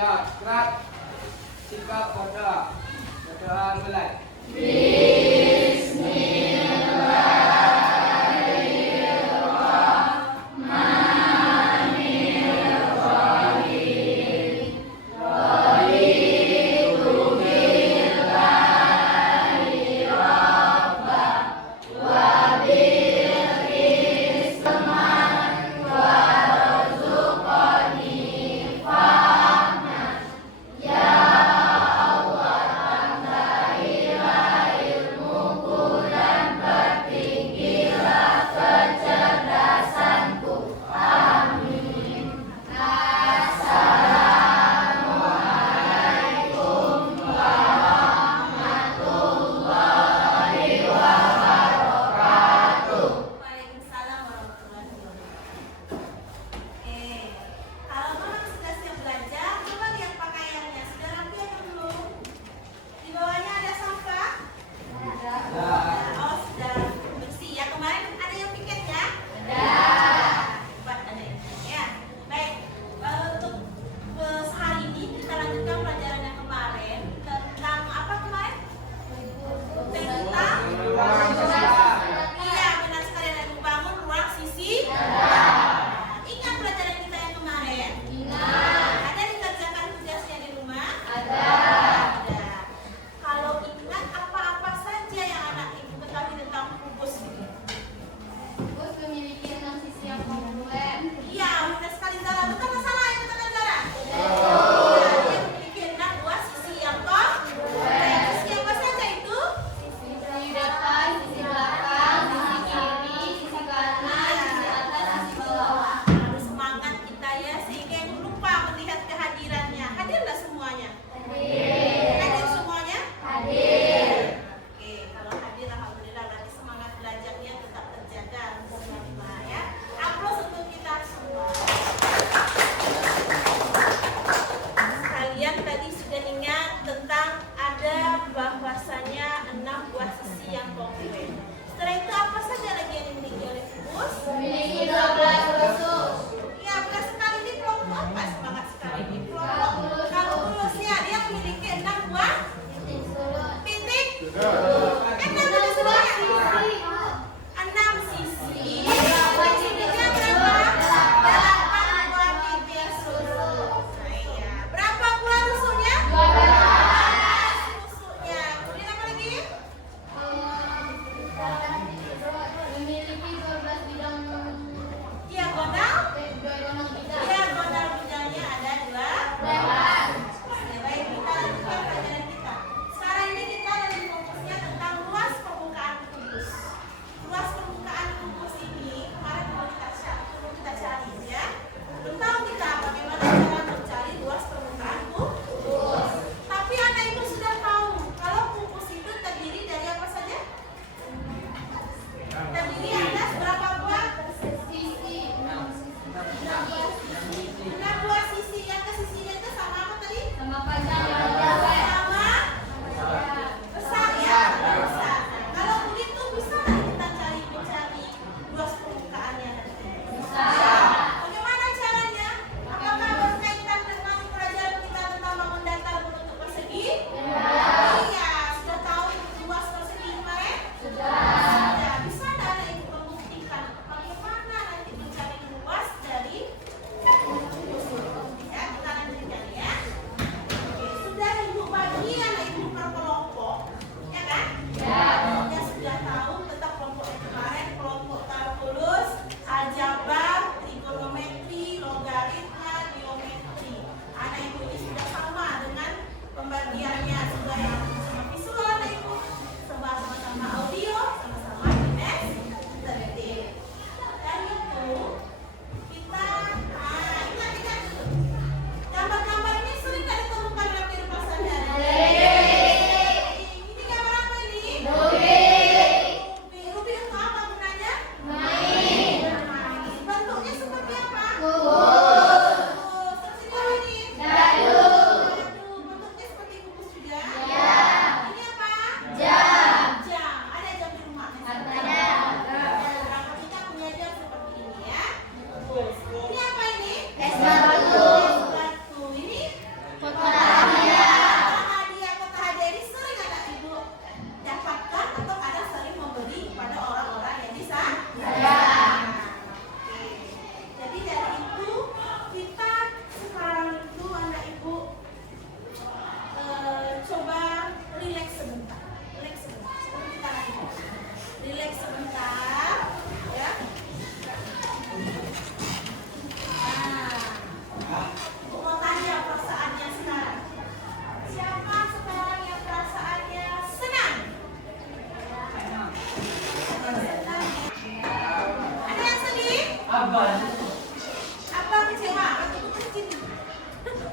Ya, gerak. Sikap pada. Bacaan mulai.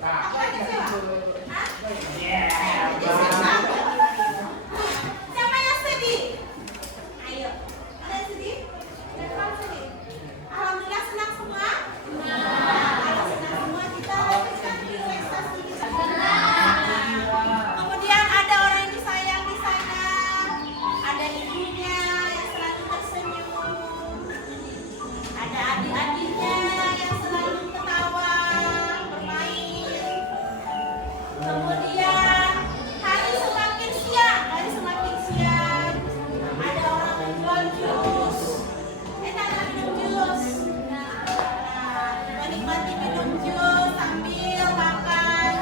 Aku lagi sewa. Hah? Yeah. Jadi sewa. Siapa yang sedih? Ayo. Ada yang sedih? Siapa yang sedih? Alhamdulillah senang semua? Kalau senang semua kita lanjutkan relaksasi di sana. Kemudian ada orang yang disayang di sana. Ada ibunya yang selalu tersenyum. Ada adik-adiknya yang selalu ketawa, bermain. Kemudian hari semakin siang. Ada orang menjual jus. Enak minum jus. Menikmati minum jus sambil makan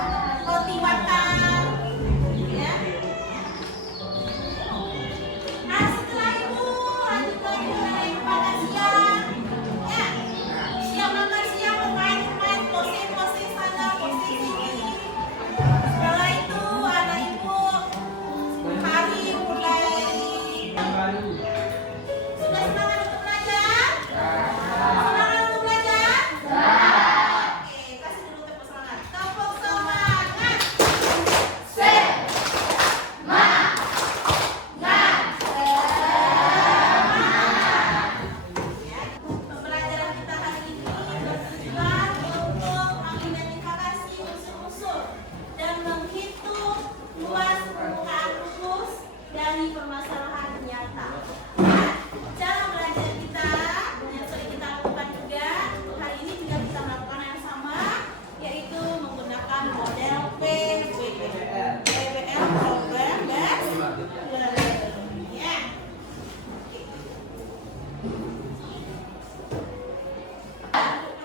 roti bakar. Ya. Nah, setelah itu lanjut lagi makan siang. Ya. Siang makan siang bermain-main, pose-pose sana, pose sini. Setelah itu anak ibu hari mulai sudah semangat untuk belajar? Semangat untuk belajar? Oke, kasih dulu tepuk semangat. Tepuk semangat. Ya, pembelajaran kita hari ini bertujuan untuk mengidentifikasi unsur-unsur dan menghitung luas permukaan rumus dari permasalahan nyata. Nah, cara belajar kita yang sering kita lakukan juga untuk hari ini juga bisa melakukan yang sama, yaitu menggunakan model PBL, program based learning. Ya.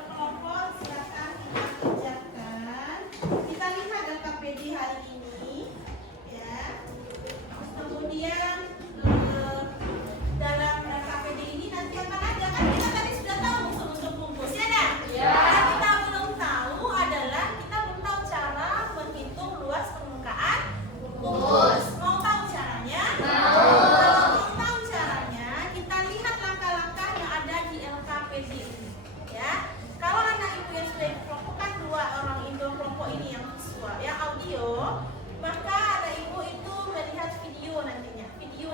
Kelompok silakan kita kerjakan. Kita lihat LKPD hari ini, ya. Kemudian dalam LKPD ini nanti akan ada, kan kita tadi sudah tahu unsur-unsur bungkus, ya dah? Yang kita belum tahu adalah kita belum tahu cara menghitung luas permukaan bungkus. Mau tahu caranya? Kalau mau tahu caranya, kita lihat langkah-langkah yang ada di LKPD. Ya, kalau anak ibu yang sudah dikelompokkan dua orang kelompok ini yang visual, yang audio, maka anak ibu itu melihat video nantinya, video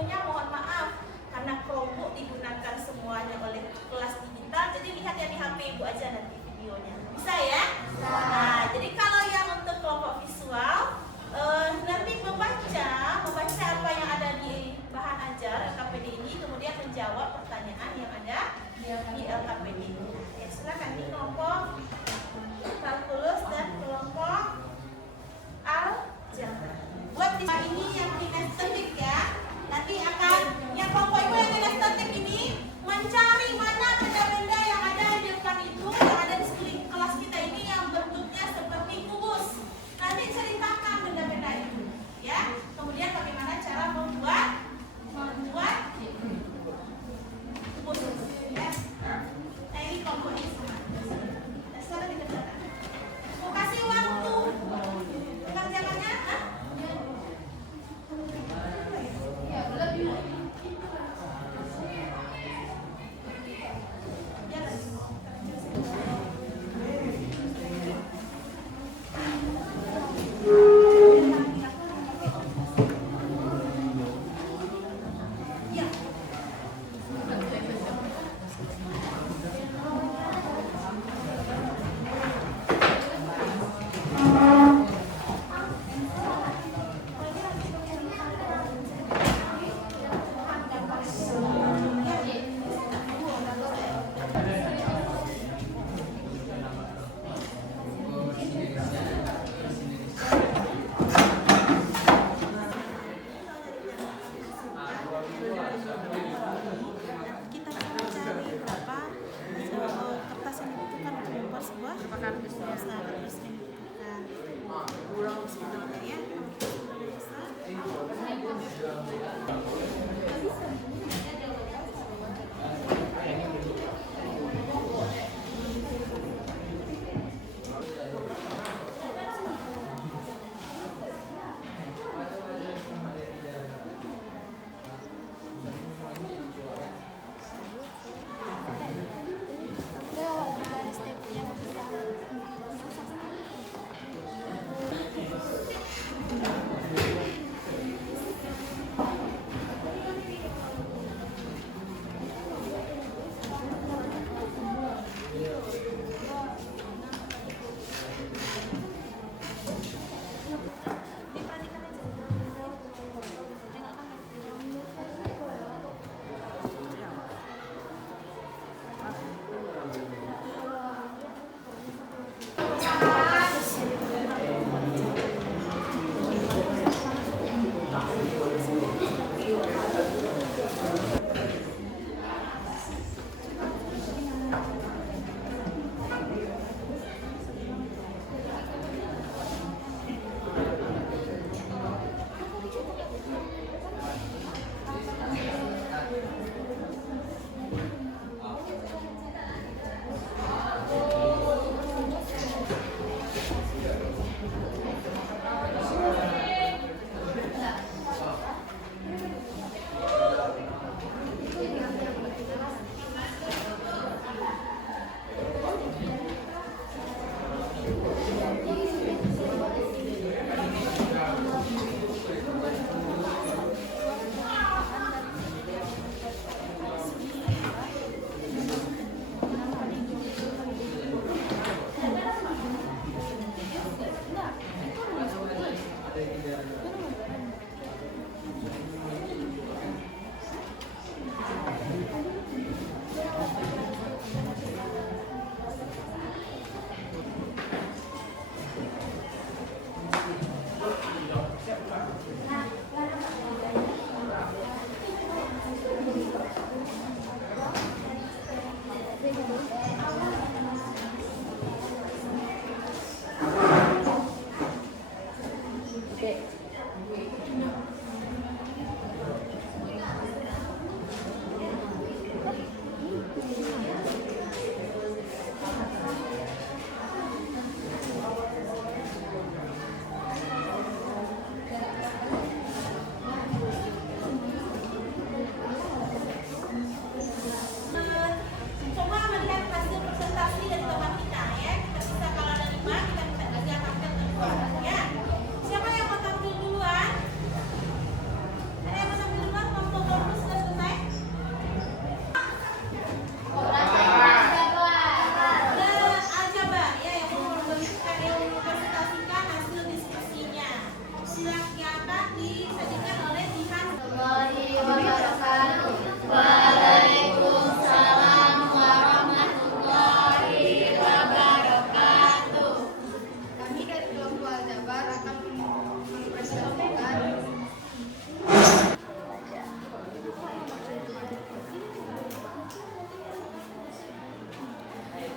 gambar akan mempresentasikan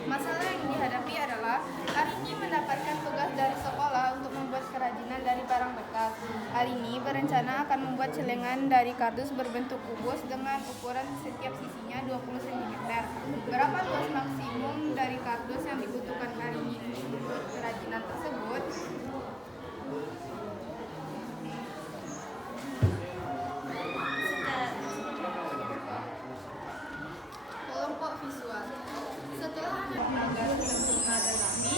masalah yang dihadapi adalah Arini mendapatkan tugas dari sekolah untuk membuat kerajinan dari barang bekas. Arini berencana akan membuat celengan dari kardus berbentuk kubus dengan ukuran setiap sisinya 20 cm. Berapa luas maksimum dari kardus yang dibutuhkan Arini untuk membuat kerajinan tersebut? Kelompok visual. Setelah agar sempurna dan rapi,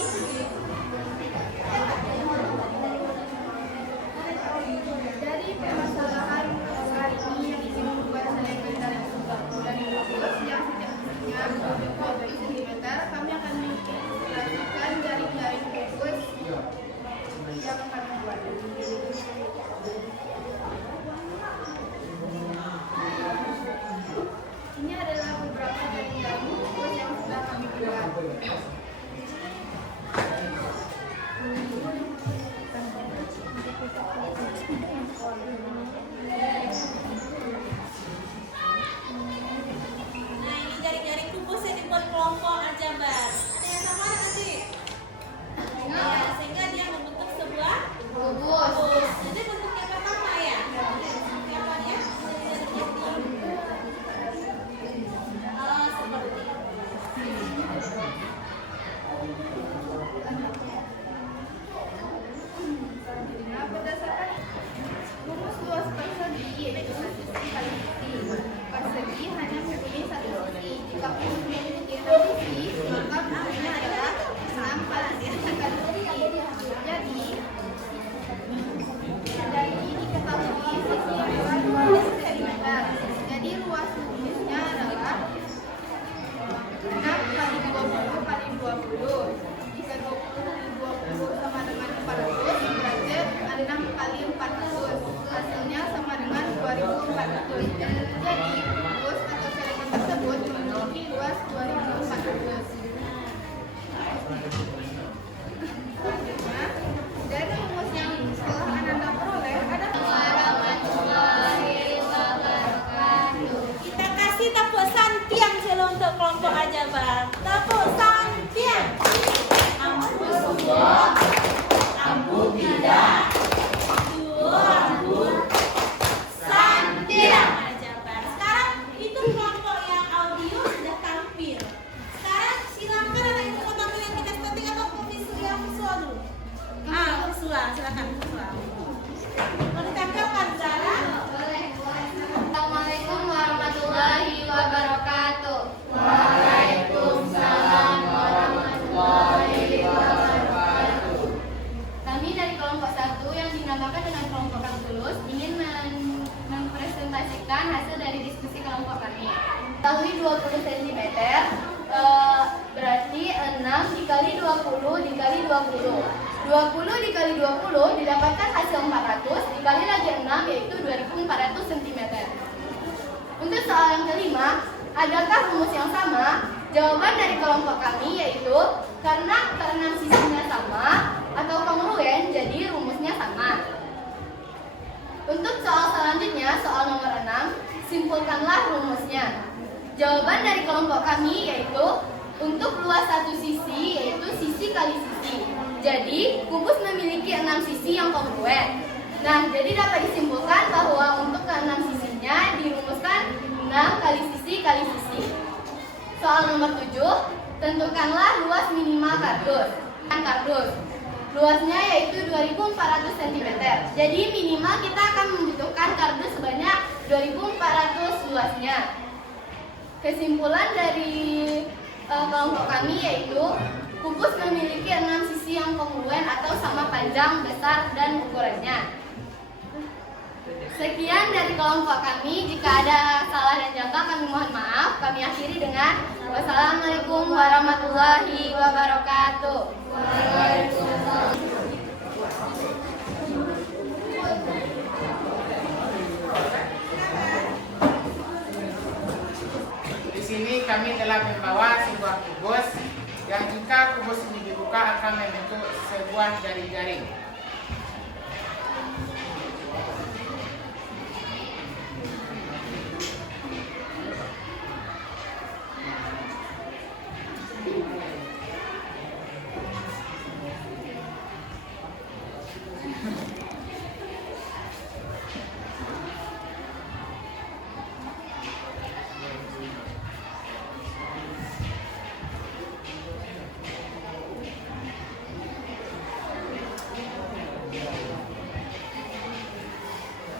dari permasalahan hari ini yang ingin membuat celengan dari kubus yang setiap sisinya 20 cm, kami akan mengilustrasikan jaring-jaring kubus yang kami buat. Ini adalah beberapa jaring-jaring kubus yang sudah kami buat. Nah, ini jaring-jaring kubus yang dibuat kelompok Aljabar. Ada yang sama nggak sih? Ya, sehingga dia membentuk sebuah kubus. Jadi bentuk yang pertama ya. Seperti apa ya? Oh, seperti ini. Nah, berdasarkan rumus luas persegi yaitu satu sisi kali sisi. Persegi hanya mempunyai satu sisi. Jika kubus memiliki 6 sisi, maka kubusnya adalah 6 kali sisi kali sisi. Jadi diketahui sisi adalah 20 cm. Jadi ruas rumusnya adalah 6 kali 20 kali 20. Jika 20 kali 20 sama dengan 400, berarti 6 kali 400. Hasilnya sama dengan 2400. Jadi kubus atau celengan tersebut memiliki luas 2400. Selanjutnya, dari rumus yang telah Ananda peroleh ada Kita kasih tepuk santiang dulu untuk kelompok Aljabar. Tepuk santiang. Ambu semua, ambu tidak. Dua ambu santiang Aljabar. Sekarang itu kelompok yang audio sudah tampil. Sekarang silakan anak ibu mau tampil yang tidak statik atau yang visual dulu. Visual, silakan visual. Mau ditampilkan Zara? Assalamualaikum warahmatullahi wabarakatuh. Waalaikumsalam warahmatullahi wabarakatuh. Kami dari kelompok 1 yang dinamakan dengan kelompok Kang Tulus ingin mempresentasikan hasil dari diskusi kelompok kami. Ketahui 20 cm berarti 6 dikali 20 dikali 20. 20 dikali 20 didapatkan hasil 400 dikali lagi 6 yaitu 2400 cm. Untuk soal yang kelima, adakah rumus yang sama? Jawaban dari kelompok kami yaitu karena keenam sisinya sama atau kongruen, jadi rumusnya sama. Untuk soal selanjutnya, soal nomor 6, simpulkanlah rumusnya. Jawaban dari kelompok kami yaitu untuk luas satu sisi yaitu sisi kali sisi. Jadi kubus memiliki 6 sisi yang kongruen. Nah, jadi dapat disimpulkan bahwa untuk ke-6 sisinya dirumuskan 6 kali sisi kali sisi. Soal nomor 7, tentukanlah luas minimal kardus. Luasnya yaitu 2400 cm. Jadi minimal kita akan membutuhkan kardus sebanyak 2400 luasnya. Kesimpulan dari kelompok kami yaitu kubus memiliki 6 sisi yang kongruen atau sama panjang, besar, dan ukurannya. Sekian dari kelompok kami. Jika ada salah dan jangka kami mohon maaf. Kami akhiri dengan wassalamualaikum warahmatullahi wabarakatuh. Waalaikumsalam. Di sini kami telah membawa sebuah kubus yang jika kubus ini dibuka akan membentuk sebuah jaring-jaring.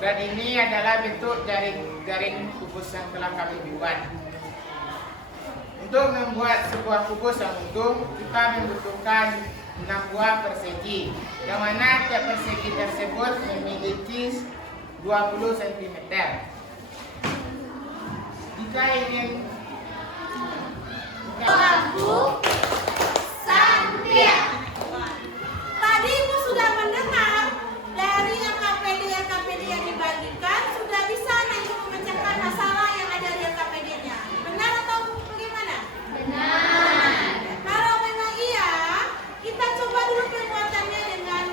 Dan ini adalah bentuk jaring kubus yang telah kami buat. Untuk membuat sebuah kubus yang utuh, kita membutuhkan 6 buah persegi, yang mana tiap persegi tersebut memiliki 20 cm. Jika ingin Bangku Santia. Tadi Ibu sudah mendengar dari LKPD yang dibagikan, sudah bisa Ibu memecahkan masalah yang ada di LKPD-nya. Benar atau bagaimana? Benar. Kalau memang iya, kita coba dulu pembuatannya dengan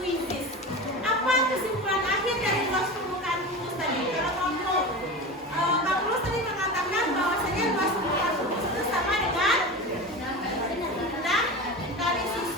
kuisis. Apa kesimpulan akhir dari luas permukaan kubus tadi? Kalau Kak Tulus tadi mengatakan bahwasanya luas permukaan kubus itu sama dengan 6 kali sisi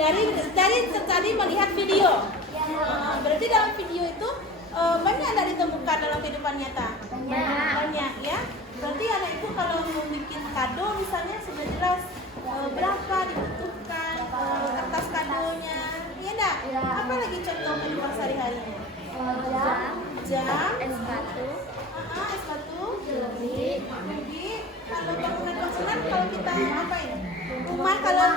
Tadi melihat video. Berarti dalam video itu banyak tidak ditemukan dalam kehidupan nyata? Banyak ya. Berarti anak itu kalau membuat kado misalnya sudah jelas berapa dibutuhkan kertas kadonya, iya enggak? Apa lagi contoh kehidupan sehari-harinya? Jam, es batu, Jogi. Kalau bangunan kalau kita ngapain? Rumah kalau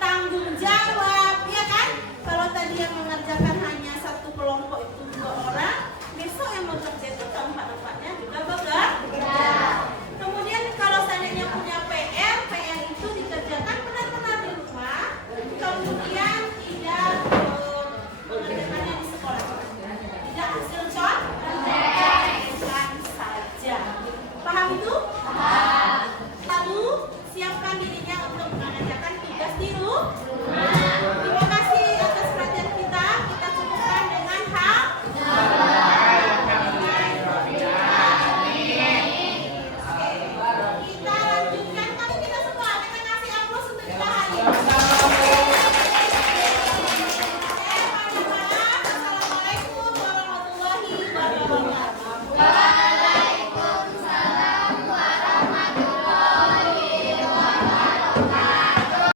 tanggung jawab.